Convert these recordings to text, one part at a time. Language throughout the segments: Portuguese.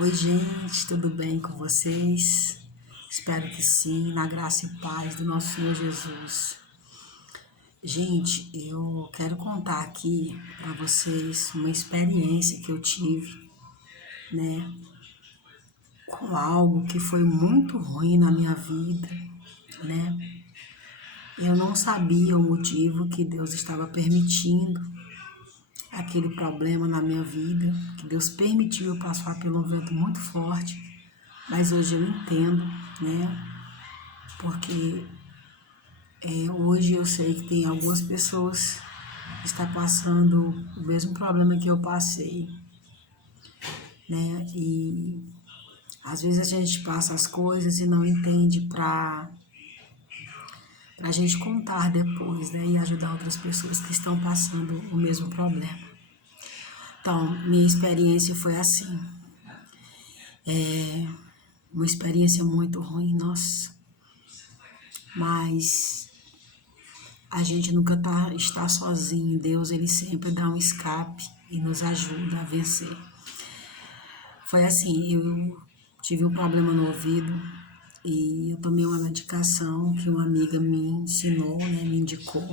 Oi, gente, tudo bem com vocês? Espero que sim, na graça e paz do nosso Senhor Jesus. Gente, eu quero contar aqui para vocês uma experiência que eu tive, né, com algo que foi muito ruim na minha vida, né? Eu não sabia o motivo que Deus estava permitindo aquele problema na minha vida, que Deus permitiu eu passar por um vento muito forte, mas hoje eu entendo, né? Porque hoje eu sei que tem algumas pessoas que estão passando o mesmo problema que eu passei, né? E às vezes a gente passa as coisas e não entende para a gente contar depois, né? E ajudar outras pessoas que estão passando o mesmo problema. Então, minha experiência foi assim, uma experiência muito ruim, nossa. Mas a gente nunca está sozinho. Deus, ele sempre dá um escape e nos ajuda a vencer. Foi assim, eu tive um problema no ouvido e eu tomei uma medicação que uma amiga me ensinou, né, me indicou.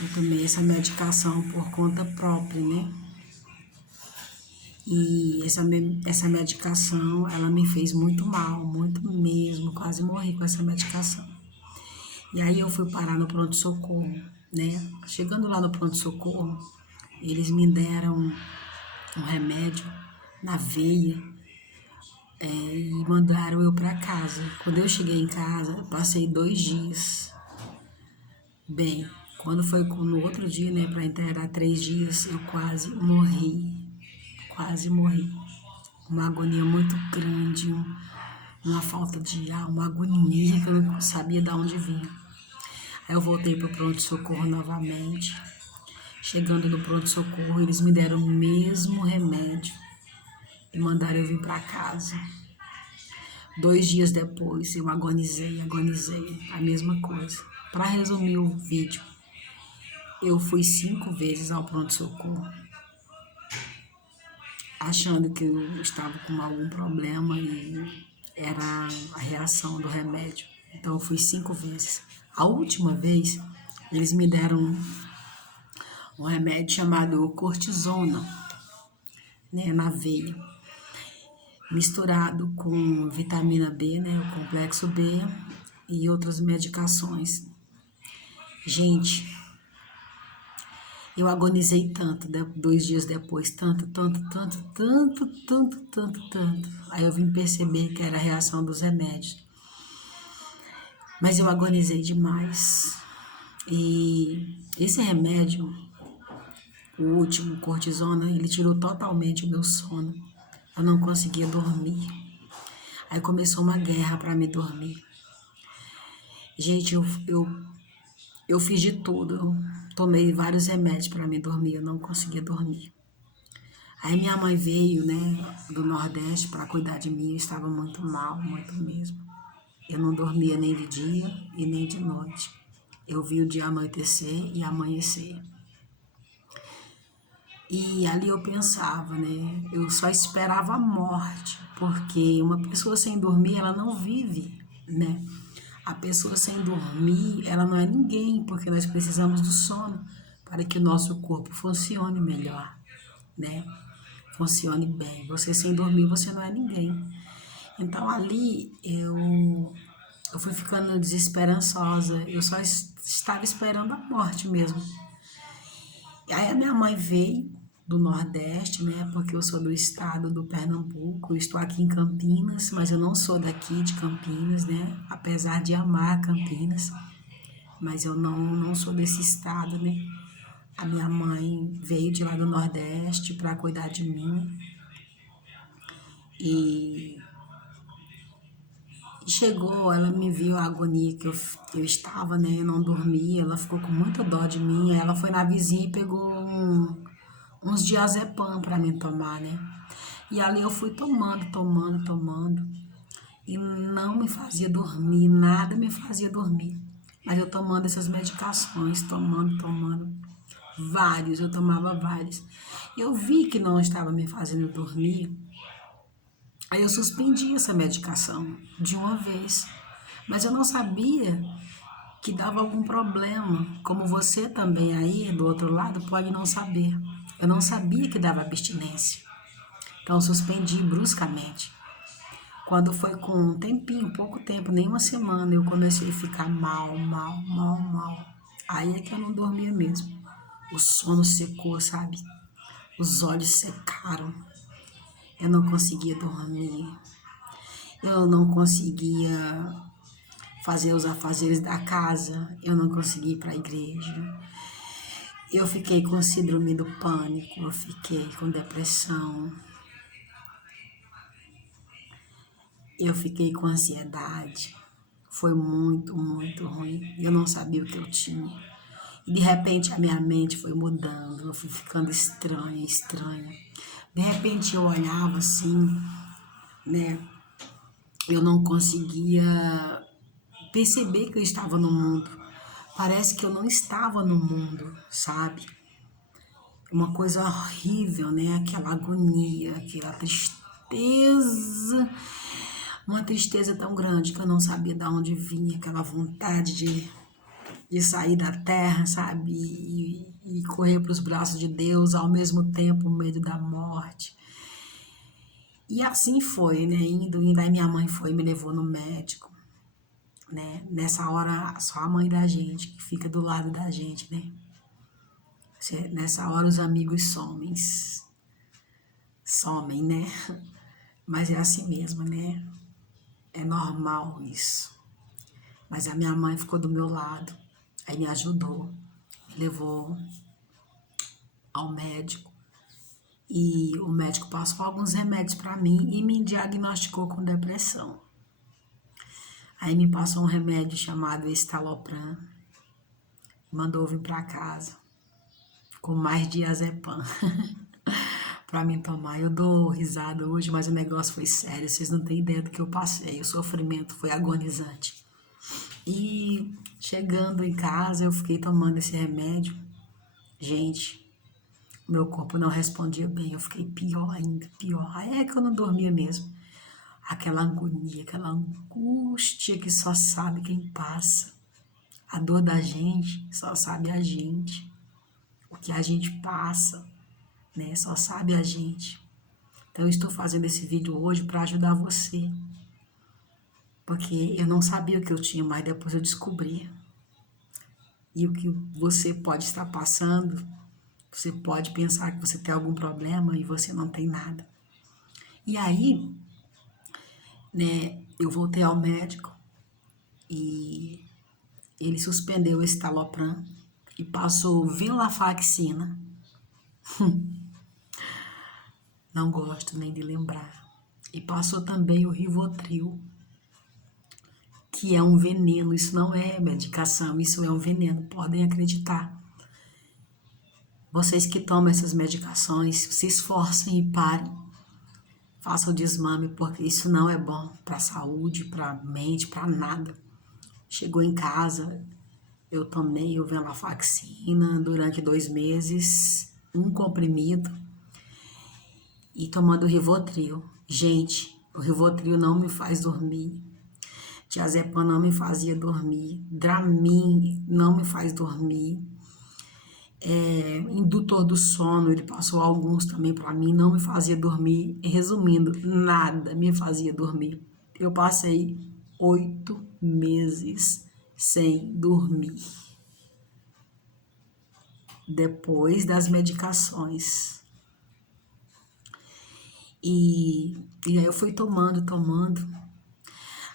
Eu tomei essa medicação por conta própria, né? E essa medicação, ela me fez muito mal, muito mesmo, quase morri com essa medicação. E aí eu fui parar no pronto-socorro, né? Chegando lá no pronto-socorro, eles me deram um remédio na veia e mandaram eu para casa. Quando eu cheguei em casa, eu passei 2 dias. Bem, quando foi no outro dia, né, para integrar 3 dias, eu quase morri. Quase morri. Uma agonia muito grande, uma falta de ar, uma agonia que eu não sabia de onde vinha. Aí eu voltei para o pronto-socorro novamente. Chegando no pronto-socorro, eles me deram o mesmo remédio e mandaram eu vir para casa. 2 dias depois, eu agonizei, a mesma coisa. Para resumir o vídeo, eu fui 5 vezes ao pronto-socorro, achando que eu estava com algum problema e era a reação do remédio. Então, eu fui 5 vezes. A última vez, eles me deram um remédio chamado cortisona, né, na veia, misturado com vitamina B, né, o complexo B e outras medicações. Gente, eu agonizei tanto, 2 dias depois, tanto. Aí eu vim perceber que era a reação dos remédios. Mas eu agonizei demais. E esse remédio, o último, cortisona, ele tirou totalmente o meu sono. Eu não conseguia dormir. Aí começou uma guerra para me dormir. Gente, eu fiz de tudo. Eu tomei vários remédios para me dormir. Eu não conseguia dormir. Aí minha mãe veio, né, do Nordeste para cuidar de mim. Eu estava muito mal, muito mesmo. Eu não dormia nem de dia e nem de noite. Eu vi o dia anoitecer e amanhecer. E ali eu pensava, né, eu só esperava a morte, porque uma pessoa sem dormir, ela não vive, né? A pessoa sem dormir, ela não é ninguém, porque nós precisamos do sono para que o nosso corpo funcione melhor, né? Funcione bem. Você sem dormir, você não é ninguém. Então ali eu fui ficando desesperançosa. Eu só estava esperando a morte mesmo. E aí a minha mãe veio do Nordeste, né? Porque eu sou do estado do Pernambuco. Eu estou aqui em Campinas, mas eu não sou daqui de Campinas, né? Apesar de amar Campinas, mas eu não sou desse estado, né? A minha mãe veio de lá do Nordeste para cuidar de mim. E chegou, ela me viu a agonia que eu estava, né? Eu não dormia, ela ficou com muita dó de mim. Ela foi na vizinha e pegou uns diazepam para mim tomar, né? E ali eu fui tomando. E não me fazia dormir, nada me fazia dormir. Mas eu tomando essas medicações, tomando. Eu tomava vários. Eu vi que não estava me fazendo dormir. Aí eu suspendi essa medicação de uma vez, mas eu não sabia que dava algum problema, como você também aí do outro lado pode não saber. Eu não sabia que dava abstinência, então eu suspendi bruscamente. Quando foi com um tempinho, pouco tempo, nem uma semana, eu comecei a ficar mal, mal, mal, mal. Aí é que eu não dormia mesmo. O sono secou, sabe? Os olhos secaram. Eu não conseguia dormir. Eu não conseguia fazer os afazeres da casa. Eu não conseguia ir para a igreja. Eu fiquei com síndrome do pânico. Eu fiquei com depressão. Eu fiquei com ansiedade. Foi muito, muito ruim. Eu não sabia o que eu tinha. E de repente a minha mente foi mudando. Eu fui ficando estranha, estranha. De repente eu olhava assim, né? Eu não conseguia perceber que eu estava no mundo. Parece que eu não estava no mundo, sabe? Uma coisa horrível, né? Aquela agonia, aquela tristeza. Uma tristeza tão grande que eu não sabia de onde vinha, aquela vontade de sair da terra, sabe? E correr para os braços de Deus, ao mesmo tempo o medo da morte. E assim foi, né? Indo, aí minha mãe foi, me levou no médico, né? Nessa hora, só a mãe da gente, que fica do lado da gente, né? Nessa hora os amigos somem, né? Mas é assim mesmo, né? É normal isso. Mas a minha mãe ficou do meu lado, aí me ajudou, me levou ao médico e o médico passou alguns remédios para mim e me diagnosticou com depressão. Aí me passou um remédio chamado Estalopram, mandou vir para casa com mais diazepam para mim tomar. Eu dou risada hoje, mas o negócio foi sério, vocês não têm ideia do que eu passei, o sofrimento foi agonizante. E chegando em casa, eu fiquei tomando esse remédio. Gente, meu corpo não respondia bem, eu fiquei pior ainda, pior. Aí é que eu não dormia mesmo. Aquela agonia, aquela angústia que só sabe quem passa. A dor da gente só sabe a gente. O que a gente passa, né? Só sabe a gente. Então eu estou fazendo esse vídeo hoje para ajudar você. Porque eu não sabia o que eu tinha, mas depois eu descobri. E o que você pode estar passando, você pode pensar que você tem algum problema e você não tem nada. E aí, né, eu voltei ao médico e ele suspendeu esse Estalopram e passou venlafaxina. Não gosto nem de lembrar. E passou também o Rivotril, que é um veneno. Isso não é medicação, isso é um veneno, podem acreditar. Vocês que tomam essas medicações, se esforcem e parem. Façam o desmame, porque isso não é bom para a saúde, para a mente, para nada. Chegou em casa, eu tomei o venlafaxina durante 2 meses, um comprimido, e tomando o Rivotril. Gente, o Rivotril não me faz dormir. Diazepam não me fazia dormir. Dramin não me faz dormir. Indutor do sono, ele passou alguns também para mim, não me fazia dormir. Resumindo, nada me fazia dormir. Eu passei 8 meses sem dormir. Depois das medicações. E aí eu fui tomando.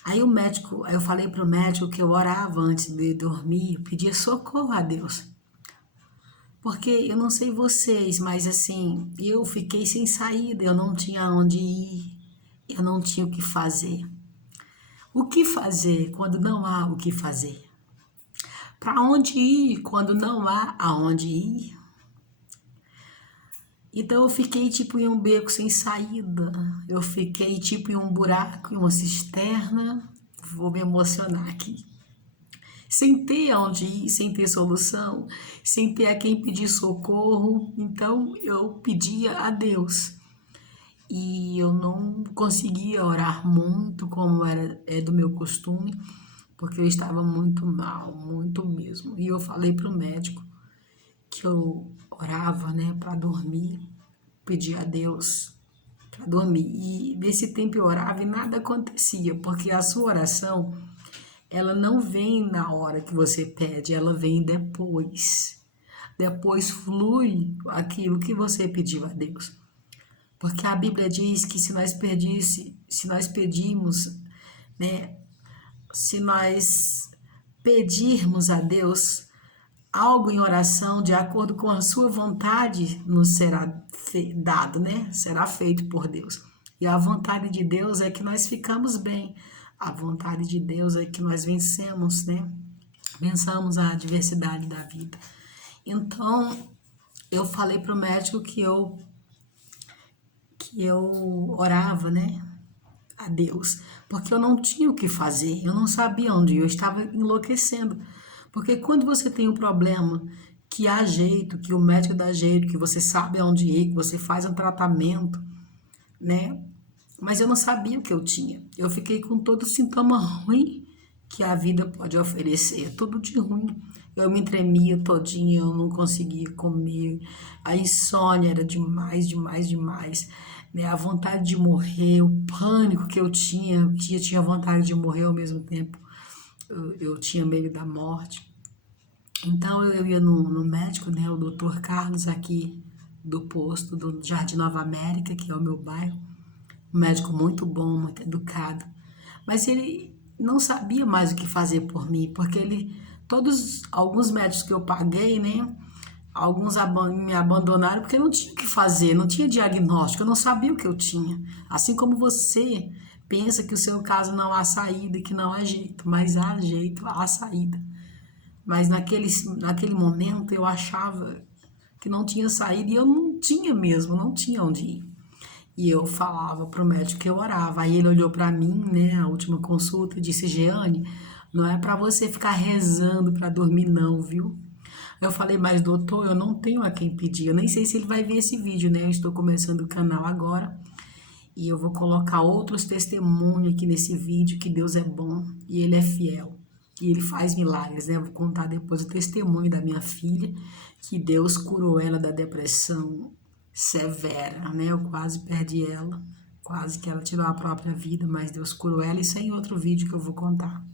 Aí eu falei pro médico que eu orava antes de dormir, pedia socorro a Deus. Porque eu não sei vocês, mas assim, eu fiquei sem saída, eu não tinha onde ir, eu não tinha o que fazer. O que fazer quando não há o que fazer? Para onde ir quando não há aonde ir? Então eu fiquei tipo em um beco sem saída, eu fiquei tipo em um buraco, em uma cisterna, vou me emocionar aqui. Sem ter aonde ir, sem ter solução, sem ter a quem pedir socorro, então eu pedia a Deus. e eu não conseguia orar muito como é do meu costume, porque eu estava muito mal, muito mesmo. E eu falei para o médico que eu orava, né, para dormir, pedia a Deus para dormir. E nesse tempo eu orava e nada acontecia, porque a sua oração, ela não vem na hora que você pede, ela vem depois. Depois flui aquilo que você pediu a Deus. Porque a Bíblia diz que se nós pedirmos, né, se nós pedirmos a Deus algo em oração de acordo com a sua vontade, nos será dado, né? Será feito por Deus. E a vontade de Deus é que nós ficamos bem. A vontade de Deus é que nós vencemos, né? Vençamos a adversidade da vida. Então, eu falei para o médico que eu orava, né, a Deus, porque eu não tinha o que fazer, eu não sabia onde ir, eu estava enlouquecendo. Porque quando você tem um problema que há jeito, que o médico dá jeito, que você sabe aonde ir, que você faz um tratamento, né? Mas eu não sabia o que eu tinha. Eu fiquei com todo sintoma ruim que a vida pode oferecer, tudo de ruim. Eu me tremia todinha, eu não conseguia comer, a insônia era demais, demais, demais, né? A vontade de morrer, o pânico que eu tinha vontade de morrer ao mesmo tempo, eu tinha medo da morte. Então eu ia no médico, né, o doutor Carlos aqui do posto do Jardim Nova América, que é o meu bairro, um médico muito bom, muito educado, mas ele não sabia mais o que fazer por mim, porque alguns médicos que eu paguei, né, alguns me abandonaram porque não tinha o que fazer, não tinha diagnóstico, eu não sabia o que eu tinha. Assim como você pensa que o seu caso não há saída, que não há jeito, mas há jeito, há saída. Mas naquele momento eu achava que não tinha saída e eu não tinha mesmo, não tinha onde ir. E eu falava pro médico que eu orava. Aí ele olhou para mim, né, a última consulta, e disse: Jeane, não é para você ficar rezando para dormir, não, viu? Eu falei: mas doutor, eu não tenho a quem pedir. Eu nem sei se ele vai ver esse vídeo, né? Eu estou começando o canal agora e eu vou colocar outros testemunhos aqui nesse vídeo que Deus é bom e Ele é fiel. E Ele faz milagres, né? Eu vou contar depois o testemunho da minha filha, que Deus curou ela da depressão severa, né? Eu quase perdi ela, quase que ela tirou a própria vida, mas Deus curou ela. Isso é em outro vídeo que eu vou contar.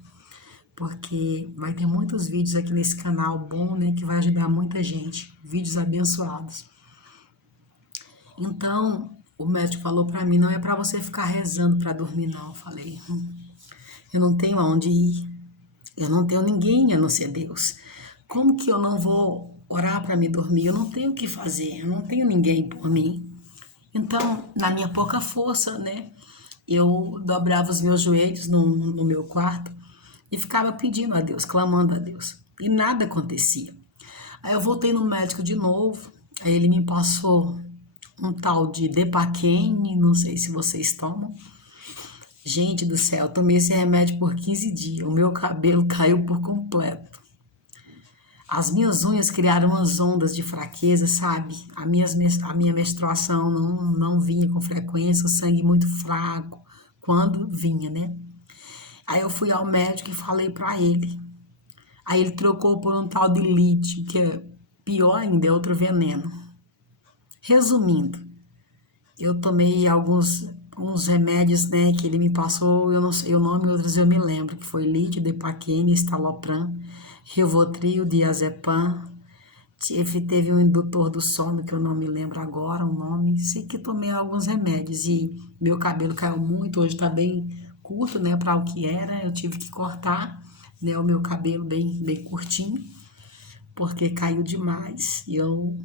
Porque vai ter muitos vídeos aqui nesse canal bom, né? Que vai ajudar muita gente. Vídeos abençoados. Então, o médico falou para mim, não é para você ficar rezando para dormir, não. Eu falei, eu não tenho aonde ir. Eu não tenho ninguém a não ser Deus. Como que eu não vou orar para me dormir? Eu não tenho o que fazer, eu não tenho ninguém por mim. Então, na minha pouca força, né, eu dobrava os meus joelhos no meu quarto e ficava pedindo a Deus, clamando a Deus. E nada acontecia. Aí eu voltei no médico de novo, aí ele me passou um tal de Depaquene, não sei se vocês tomam. Gente do céu, eu tomei esse remédio por 15 dias, o meu cabelo caiu por completo. As minhas unhas criaram umas ondas de fraqueza, sabe? A minha menstruação não vinha com frequência, o sangue muito fraco, quando vinha, né? Aí eu fui ao médico e falei pra ele. Aí ele trocou por um tal de lítio, que é pior ainda, é outro veneno. Resumindo, eu tomei uns remédios, né, que ele me passou, eu não sei o nome, outros eu me lembro, que foi lítio, Depaquene, Estalopram, Rivotril, Diazepam. Teve um indutor do sono, que eu não me lembro agora o nome. Sei que tomei alguns remédios e meu cabelo caiu muito, hoje tá bem curto, né, para o que era. Eu tive que cortar, né, o meu cabelo bem curtinho, porque caiu demais. E eu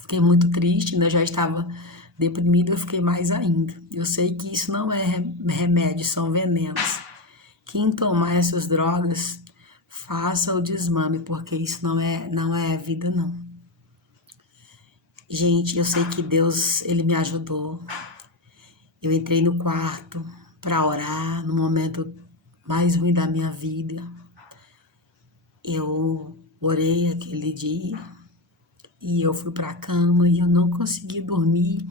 fiquei muito triste, né, já estava deprimida, eu fiquei mais ainda. Eu sei que isso não é remédio, são venenos. Quem tomar essas drogas, faça o desmame, porque isso não é vida, não. Gente, eu sei que Deus, Ele me ajudou. Eu entrei no quarto para orar no momento mais ruim da minha vida. Eu orei aquele dia e eu fui para a cama e eu não consegui dormir.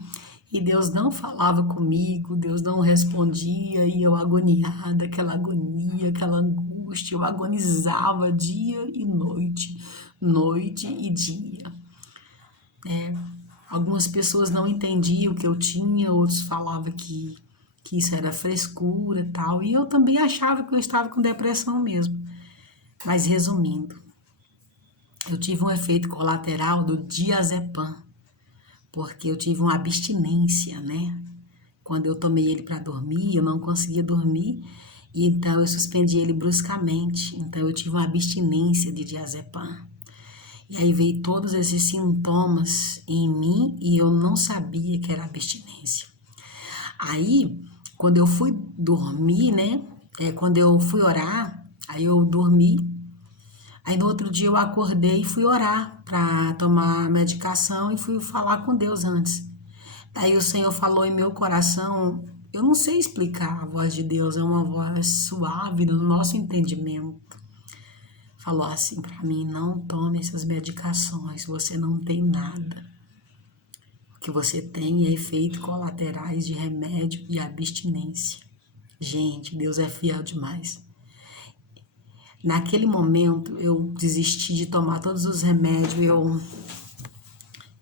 E Deus não falava comigo, Deus não respondia, e eu agoniada, aquela agonia, aquela angústia, eu agonizava dia e noite, noite e dia. Algumas pessoas não entendiam o que eu tinha, outros falavam que isso era frescura e tal, e eu também achava que eu estava com depressão mesmo. Mas resumindo, eu tive um efeito colateral do diazepam, porque eu tive uma abstinência, né? Quando eu tomei ele para dormir, eu não conseguia dormir, e então eu suspendi ele bruscamente. Então eu tive uma abstinência de diazepam. E aí veio todos esses sintomas em mim e eu não sabia que era abstinência. Aí, quando eu fui dormir, né? Quando eu fui orar, aí eu dormi. Aí no outro dia eu acordei e fui orar para tomar medicação e fui falar com Deus antes. Daí o Senhor falou em meu coração, eu não sei explicar a voz de Deus, é uma voz suave do nosso entendimento. Falou assim para mim, não tome essas medicações, você não tem nada. O que você tem é efeitos colaterais de remédio e abstinência. Gente, Deus é fiel demais. Naquele momento eu desisti de tomar todos os remédios,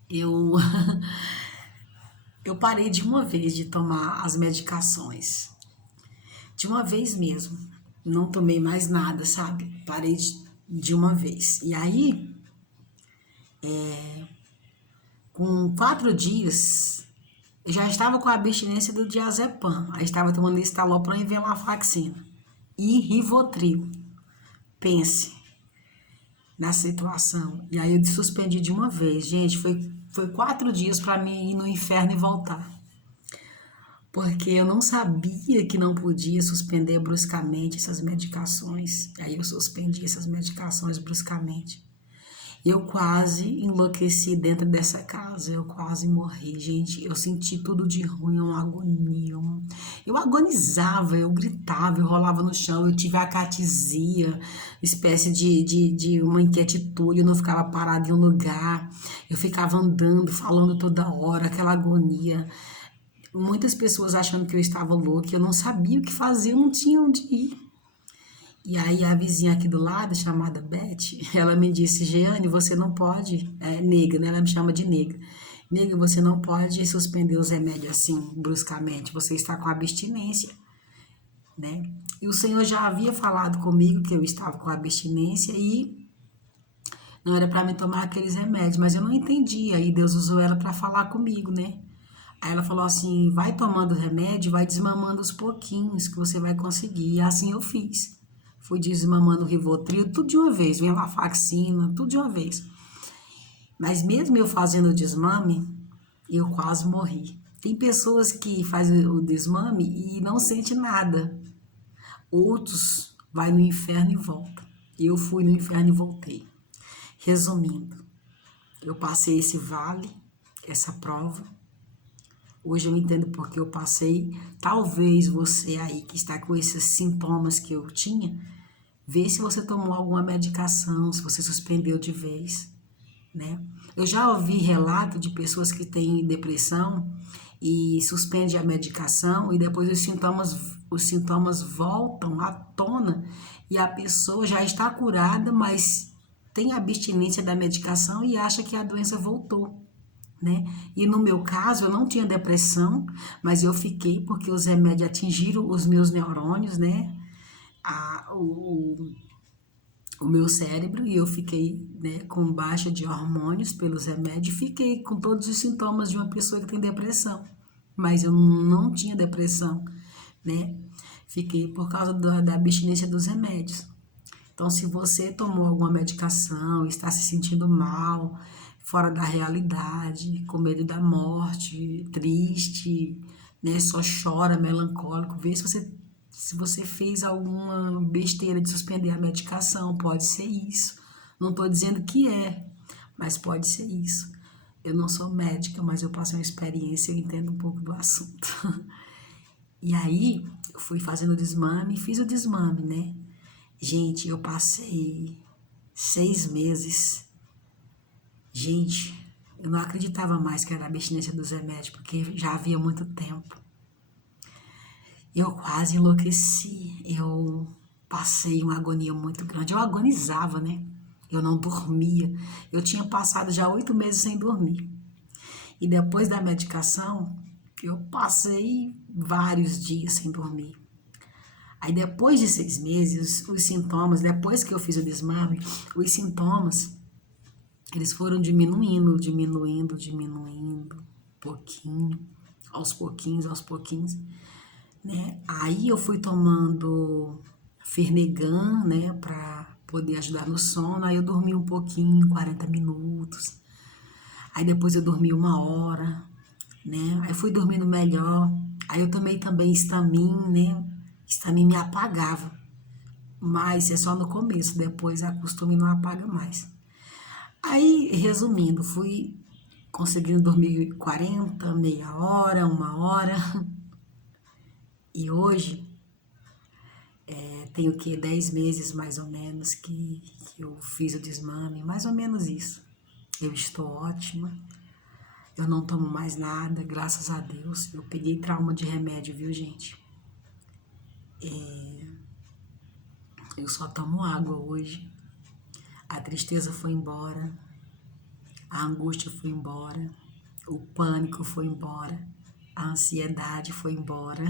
eu eu parei de uma vez de tomar as medicações. De uma vez mesmo. Não tomei mais nada, sabe? Parei de uma vez. E aí, com 4 dias, eu já estava com a abstinência do diazepam. Aí estava tomando estalopram e venlafaxina. E Rivotril. Pense na situação. E aí eu suspendi de uma vez. Gente, foi 4 dias para mim ir no inferno e voltar. Porque eu não sabia que não podia suspender bruscamente essas medicações. Aí eu suspendi essas medicações bruscamente. Eu quase enlouqueci dentro dessa casa, eu quase morri, gente. Eu senti tudo de ruim, uma agonia. Eu agonizava, eu gritava, eu rolava no chão, eu tive acatesia, espécie de uma inquietitude, eu não ficava parada em um lugar, eu ficava andando, falando toda hora, aquela agonia. Muitas pessoas achando que eu estava louca, eu não sabia o que fazer, eu não tinha onde ir. E aí a vizinha aqui do lado, chamada Beth, ela me disse, Jeane, você não pode, nega, né? Ela me chama de nega. Nega, você não pode suspender os remédios assim, bruscamente, você está com abstinência, né? E o Senhor já havia falado comigo que eu estava com abstinência e não era para me tomar aqueles remédios, mas eu não entendia. Aí Deus usou ela para falar comigo, né? Aí ela falou assim, vai tomando remédio, vai desmamando os pouquinhos que você vai conseguir. E assim eu fiz. Fui desmamando o Rivotril, tudo de uma vez, venlafaxina, tudo de uma vez. Mas mesmo eu fazendo o desmame, eu quase morri. Tem pessoas que fazem o desmame e não sente nada. Outros vai no inferno e volta. Eu fui no inferno e voltei. Resumindo, eu passei esse vale, essa prova. Hoje eu entendo porque eu passei. Talvez você aí que está com esses sintomas que eu tinha, vê se você tomou alguma medicação, se você suspendeu de vez, né? Eu já ouvi relato de pessoas que têm depressão e suspende a medicação e depois os sintomas voltam à tona e a pessoa já está curada, mas tem abstinência da medicação e acha que a doença voltou, né? E no meu caso, eu não tinha depressão, mas eu fiquei porque os remédios atingiram os meus neurônios, né? O meu cérebro e eu fiquei, né, com baixa de hormônios pelos remédios, fiquei com todos os sintomas de uma pessoa que tem depressão, mas eu não tinha depressão, né? Fiquei por causa da abstinência dos remédios. Então, se você tomou alguma medicação, está se sentindo mal, fora da realidade, com medo da morte, triste, né, só chora, melancólico, vê se você fez alguma besteira de suspender a medicação, pode ser isso. Não estou dizendo que mas pode ser isso. Eu não sou médica, mas eu passei uma experiência, eu entendo um pouco do assunto. E aí, eu fui fazendo o desmame, fiz o desmame, né? Gente, eu passei 6 meses. Gente, Eu não acreditava mais que era abstinência dos remédios, porque já havia muito tempo. Eu quase enlouqueci, eu passei uma agonia muito grande. Eu agonizava, né? Eu não dormia. Eu tinha passado já 8 meses sem dormir. E depois da medicação, eu passei vários dias sem dormir. Aí depois de 6 meses, os sintomas, depois que eu fiz o desmame, os sintomas, eles foram diminuindo, pouquinho, aos pouquinhos, né? Aí eu fui tomando Firnegan, né, para poder ajudar no sono. Aí eu dormi um pouquinho, 40 minutos. Aí depois eu dormi 1 hora, né? Aí fui dormindo melhor. Aí eu tomei também Stamin, né? Stamin me apagava, mas é só no começo, depois acostuma e não apaga mais. Aí, resumindo, fui conseguindo dormir 40, meia hora, 1 hora. E hoje, tem o que? 10 meses mais ou menos que eu fiz o desmame, mais ou menos isso. Eu estou ótima, eu não tomo mais nada, graças a Deus. Eu peguei trauma de remédio, viu, gente? Eu só tomo água hoje. A tristeza foi embora, a angústia foi embora, o pânico foi embora, a ansiedade foi embora.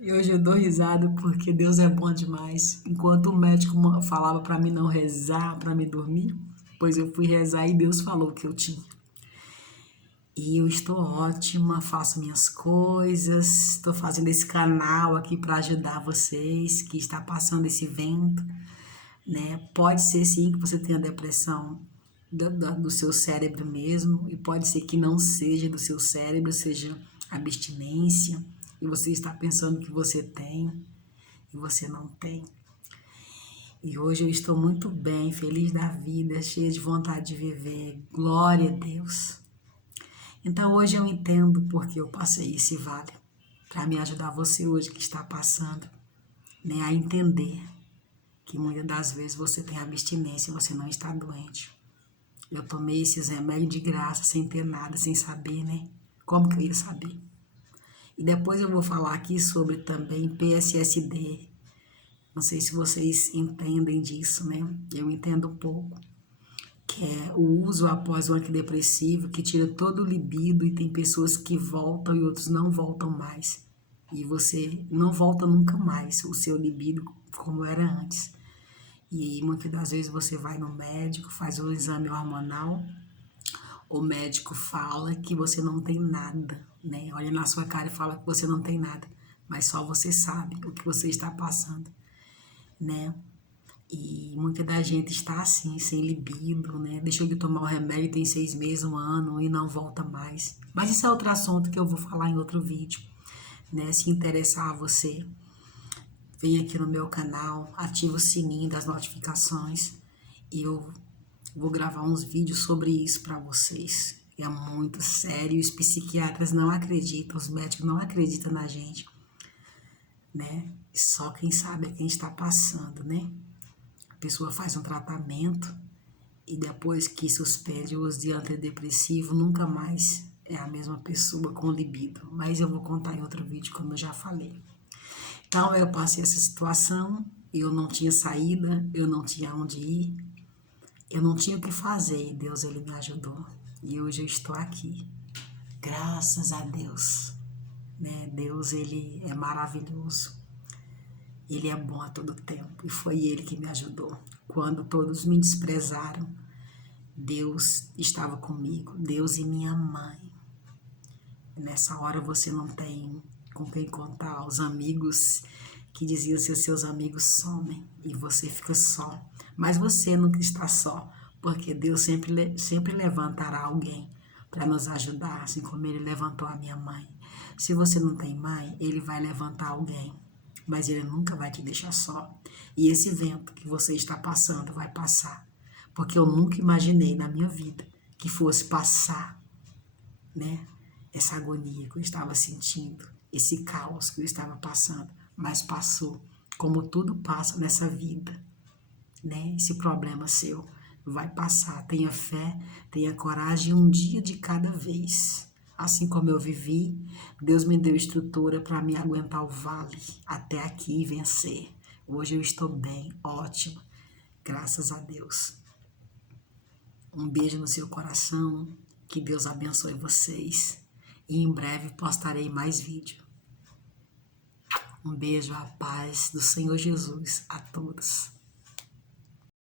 E hoje eu dou risada porque Deus é bom demais. Enquanto o médico falava para mim não rezar, para me dormir, pois eu fui rezar e Deus falou que eu tinha. E eu estou ótima, faço minhas coisas, estou fazendo esse canal aqui para ajudar vocês que está passando esse vento, né? Pode ser sim que você tenha depressão do seu cérebro mesmo, e pode ser que não seja do seu cérebro, seja abstinência, e você está pensando que você tem, e você não tem. E hoje eu estou muito bem, feliz da vida, cheia de vontade de viver. Glória a Deus. Então hoje eu entendo porque eu passei esse vale, para me ajudar você hoje que está passando, né, a entender que muitas das vezes você tem abstinência e você não está doente. Eu tomei esses remédios de graça, sem ter nada, sem saber, né? Como que eu ia saber? E depois eu vou falar aqui sobre também PSSD. Não sei se vocês entendem disso, né? Eu entendo um pouco. Que é o uso após o antidepressivo, que tira todo o libido, e tem pessoas que voltam e outros não voltam mais. E você não volta nunca mais o seu libido como era antes. E muitas das vezes você vai no médico, faz o exame hormonal, o médico fala que você não tem nada, né? Olha na sua cara e fala que você não tem nada, mas só você sabe o que você está passando, né? E muita da gente está assim, sem libido, né? Deixou de tomar o remédio, tem 6 meses, 1 ano e não volta mais. Mas isso é outro assunto que eu vou falar em outro vídeo, né? Se interessar você, vem aqui no meu canal, ativa o sininho das notificações e eu vou gravar uns vídeos sobre isso para vocês. É muito sério, os psiquiatras não acreditam, os médicos não acreditam na gente, né? Só quem sabe é quem está passando, né? A pessoa faz um tratamento e depois que suspende o uso de antidepressivo, nunca mais é a mesma pessoa com libido. Mas eu vou contar em outro vídeo, como eu já falei. Então, eu passei essa situação, eu não tinha saída, eu não tinha onde ir, eu não tinha o que fazer, e Deus, Ele me ajudou. E hoje eu estou aqui, graças a Deus, né? Deus, Ele é maravilhoso, Ele é bom a todo tempo, e foi Ele que me ajudou. Quando todos me desprezaram, Deus estava comigo, Deus e minha mãe. Nessa hora você não tem com quem contar, os amigos que diziam ser seus amigos somem e você fica só. Mas você nunca está só, porque Deus sempre levantará alguém para nos ajudar, assim como Ele levantou a minha mãe. Se você não tem mãe, Ele vai levantar alguém, mas Ele nunca vai te deixar só. E esse vento que você está passando vai passar, porque eu nunca imaginei na minha vida que fosse passar, né? Essa agonia que eu estava sentindo, esse caos que eu estava passando, mas passou, como tudo passa nessa vida, né? Esse problema seu vai passar. Tenha fé, tenha coragem, um dia de cada vez. Assim como eu vivi, Deus me deu estrutura para me aguentar o vale até aqui e vencer. Hoje eu estou bem, ótimo, graças a Deus. Um beijo no seu coração, que Deus abençoe vocês e em breve postarei mais vídeo. Um beijo, a paz do Senhor Jesus a todos.